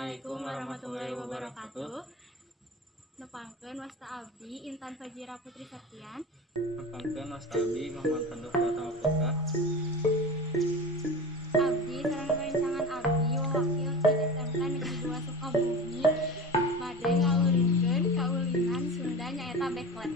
Assalamualaikum warahmatullahi wabarakatuh. Nepangkeun wasta abdi Intan Fajira Putri Septian. Nepangkeun wasta abdi Muhammad Handoko Pratama Putra. Abdi sareng rencangan abdi wakil ti SMK Negeri 2 Sukabumi bade ngaulinkeun kaulinan Sunda nyaeta Beklet.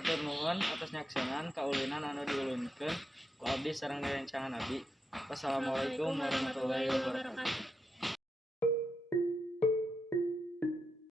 Hatur nuhun atas nyaksenan kaulinan anu diulunkeun ku abdi sareng rerencangan abdi. Wassalamualaikum warahmatullahi wabarakatuh.